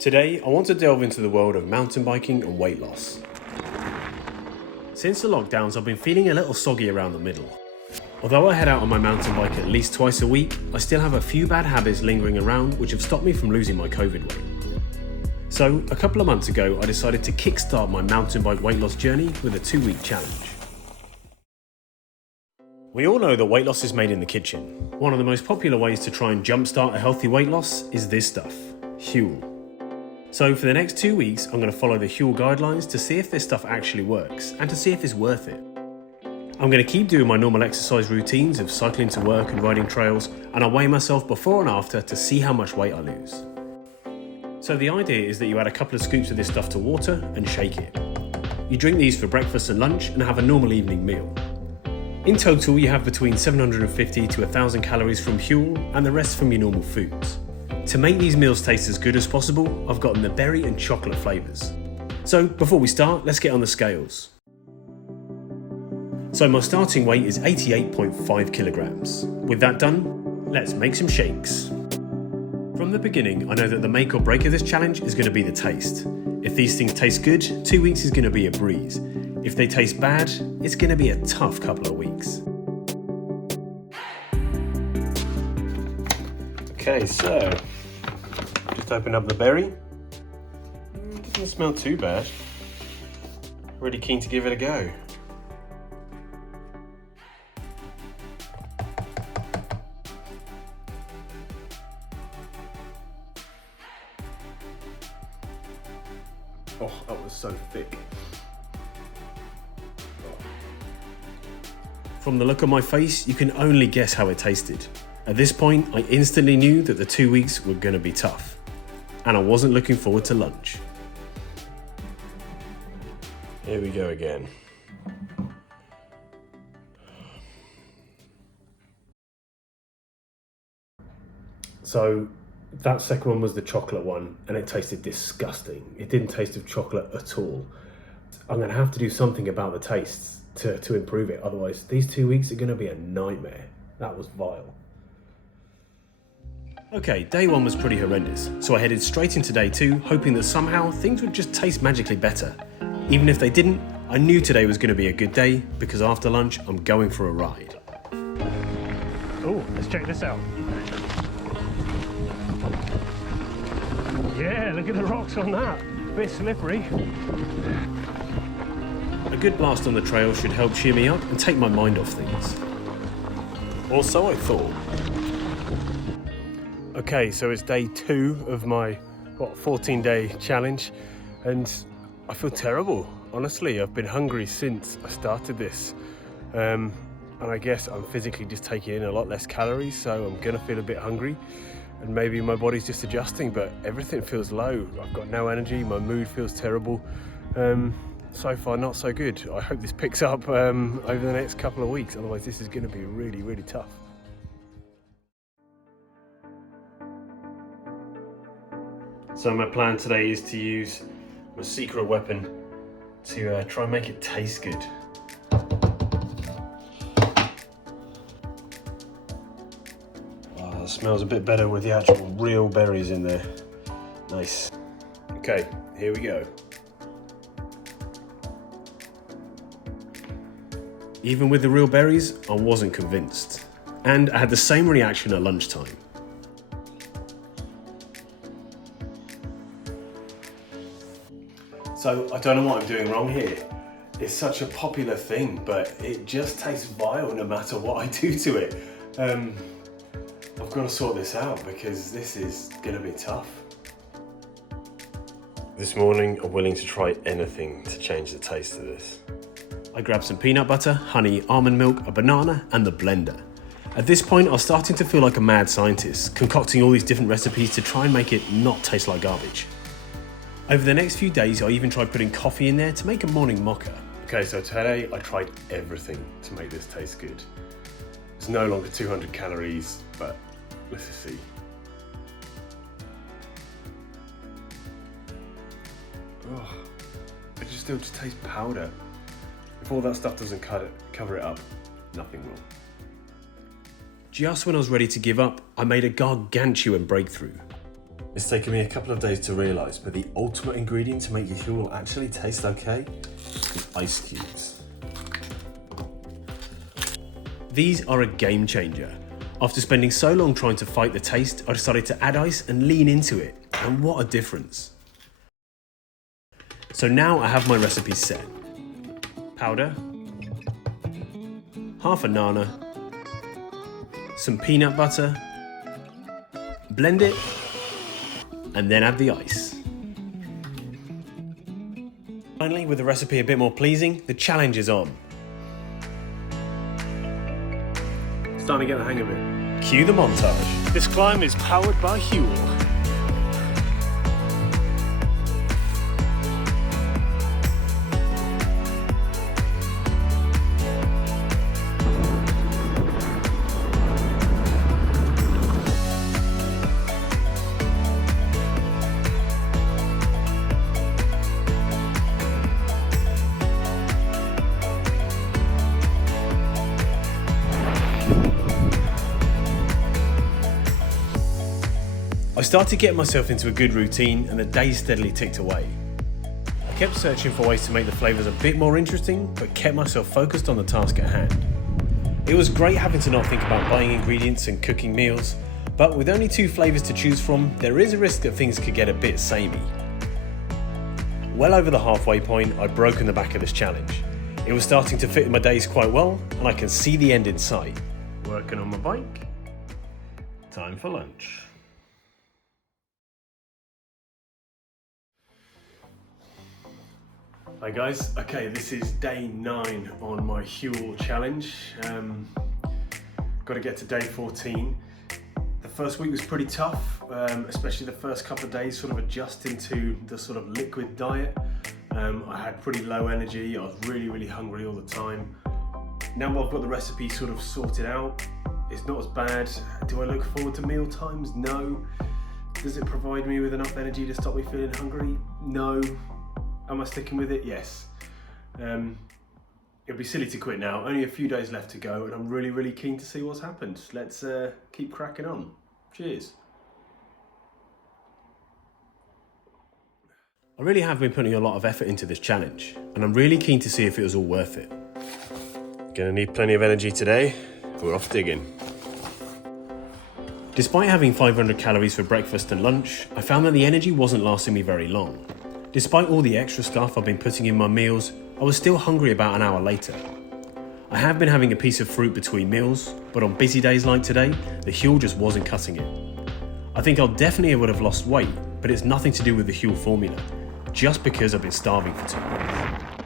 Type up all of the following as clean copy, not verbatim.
Today, I want to delve into the world of mountain biking and weight loss. Since the lockdowns, I've been feeling a little soggy around the middle. Although I head out on my mountain bike at least twice a week, I still have a few bad habits lingering around which have stopped me from losing my COVID weight. So, a couple of months ago, I decided to kickstart my mountain bike weight loss journey with a 2-week challenge. We all know that weight loss is made in the kitchen. One of the most popular ways to try and jumpstart a healthy weight loss is this stuff, Huel. So for the next 2 weeks, I'm going to follow the Huel guidelines to see if this stuff actually works and to see if it's worth it. I'm going to keep doing my normal exercise routines of cycling to work and riding trails, and I'll weigh myself before and after to see how much weight I lose. So the idea is that you add a couple of scoops of this stuff to water and shake it. You drink these for breakfast and lunch and have a normal evening meal. In total, you have between 750 to 1,000 calories from Huel and the rest from your normal foods. To make these meals taste as good as possible, I've gotten the berry and chocolate flavours. So before we start, let's get on the scales. So my starting weight is 88.5 kilograms. With that done, let's make some shakes. From the beginning, I know that the make or break of this challenge is going to be the taste. If these things taste good, 2 weeks is going to be a breeze. If they taste bad, it's going to be a tough couple of weeks. Okay, so just open up the berry. It doesn't smell too bad. Really keen to give it a go. Oh, that was so thick. From the look on my face, you can only guess how it tasted. At this point, I instantly knew that the 2 weeks were going to be tough, and I wasn't looking forward to lunch. Here we go again. So that second one was the chocolate one, and it tasted disgusting. It didn't taste of chocolate at all. I'm going to have to do something about the tastes to improve it, otherwise these 2 weeks are going to be a nightmare. That was vile. Okay, day one was pretty horrendous, so I headed straight into day two, hoping that somehow things would just taste magically better. Even if they didn't, I knew today was going to be a good day, because after lunch I'm going for a ride. Oh, let's check this out. Yeah, look at the rocks on that. A bit slippery. A good blast on the trail should help cheer me up and take my mind off things. Or so I thought. Okay, so it's day 2 of my 14-day challenge, and I feel terrible. Honestly, I've been hungry since I started this, and I guess I'm physically just taking in a lot less calories, so I'm gonna feel a bit hungry, and maybe my body's just adjusting, but everything feels low. I've got no energy, my mood feels terrible. So far, not so good. I hope this picks up over the next couple of weeks, otherwise this is gonna be really, really tough. So my plan today is to use my secret weapon to try and make it taste good. Oh, it smells a bit better with the actual real berries in there. Nice. Okay, here we go. Even with the real berries, I wasn't convinced. And I had the same reaction at lunchtime. So I don't know what I'm doing wrong here. It's such a popular thing, but it just tastes vile no matter what I do to it. I've got to sort this out because this is gonna be tough. This morning, I'm willing to try anything to change the taste of this. I grabbed some peanut butter, honey, almond milk, a banana, and the blender. At this point, I was starting to feel like a mad scientist, concocting all these different recipes to try and make it not taste like garbage. Over the next few days, I even tried putting coffee in there to make a morning mocha. Okay, so today I tried everything to make this taste good. It's no longer 200 calories, but let's just see. Oh, it still just tastes powder. If all that stuff doesn't cover it up, nothing will. Just when I was ready to give up, I made a gargantuan breakthrough. It's taken me a couple of days to realise, but the ultimate ingredient to make your Huel actually taste okay is ice cubes. These are a game changer. After spending so long trying to fight the taste, I decided to add ice and lean into it, and what a difference. So now I have my recipes set. Powder, half a nana, some peanut butter, blend it, and then add the ice. Finally, with the recipe a bit more pleasing, the challenge is on. Starting to get the hang of it. Cue the montage. This climb is powered by Huel. I started getting myself into a good routine and the days steadily ticked away. I kept searching for ways to make the flavours a bit more interesting, but kept myself focused on the task at hand. It was great having to not think about buying ingredients and cooking meals, but with only 2 flavours to choose from, there is a risk that things could get a bit samey. Well over the halfway point, I'd broken the back of this challenge. It was starting to fit in my days quite well, and I can see the end in sight. Working on my bike, time for lunch. Hi guys, okay, this is day 9 on my Huel challenge. Got to get to day 14. The first week was pretty tough, especially the first couple of days sort of adjusting to the sort of liquid diet. I had pretty low energy, I was really hungry all the time. Now I've got the recipe sort of sorted out, it's not as bad. Do I look forward to meal times? No. Does it provide me with enough energy to stop me feeling hungry? No. Am I sticking with it? Yes. It'd be silly to quit now. Only a few days left to go and I'm really keen to see what's happened. Let's keep cracking on. Cheers. I really have been putting a lot of effort into this challenge and I'm really keen to see if it was all worth it. Gonna need plenty of energy today. We're off digging. Despite having 500 calories for breakfast and lunch, I found that the energy wasn't lasting me very long. Despite all the extra stuff I've been putting in my meals, I was still hungry about an hour later. I have been having a piece of fruit between meals, but on busy days like today, the Huel just wasn't cutting it. I think I'll definitely would have lost weight, but it's nothing to do with the Huel formula, just because I've been starving for 2 months.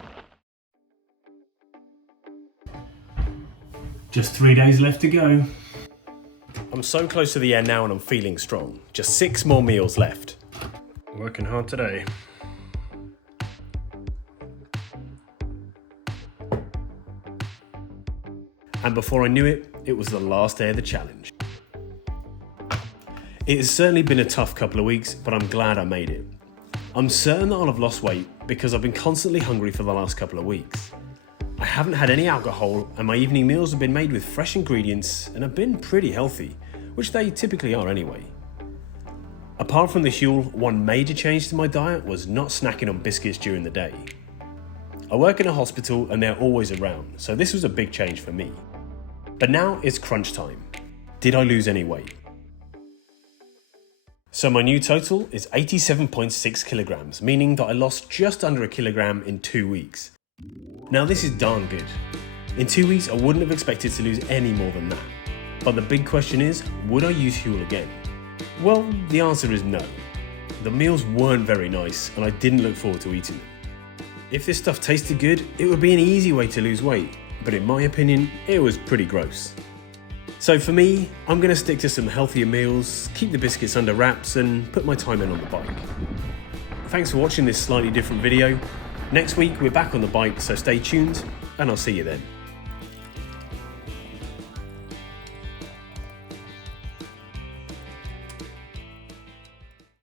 Just 3 days left to go. I'm so close to the end now and I'm feeling strong. Just 6 more meals left. Working hard today. And before I knew it, it was the last day of the challenge. It has certainly been a tough couple of weeks, but I'm glad I made it. I'm certain that I'll have lost weight because I've been constantly hungry for the last couple of weeks. I haven't had any alcohol and my evening meals have been made with fresh ingredients and have been pretty healthy, which they typically are anyway. Apart from the Huel, one major change to my diet was not snacking on biscuits during the day. I work in a hospital and they're always around, so this was a big change for me. But now it's crunch time. Did I lose any weight? So my new total is 87.6 kilograms, meaning that I lost just under a kilogram in 2 weeks. Now this is darn good. In 2 weeks I wouldn't have expected to lose any more than that. But the big question is, would I use Huel again? Well, the answer is no. The meals weren't very nice and I didn't look forward to eating them. If this stuff tasted good, it would be an easy way to lose weight, but in my opinion, it was pretty gross. So for me, I'm going to stick to some healthier meals, keep the biscuits under wraps and put my time in on the bike. Thanks for watching this slightly different video. Next week we're back on the bike, so stay tuned and I'll see you then.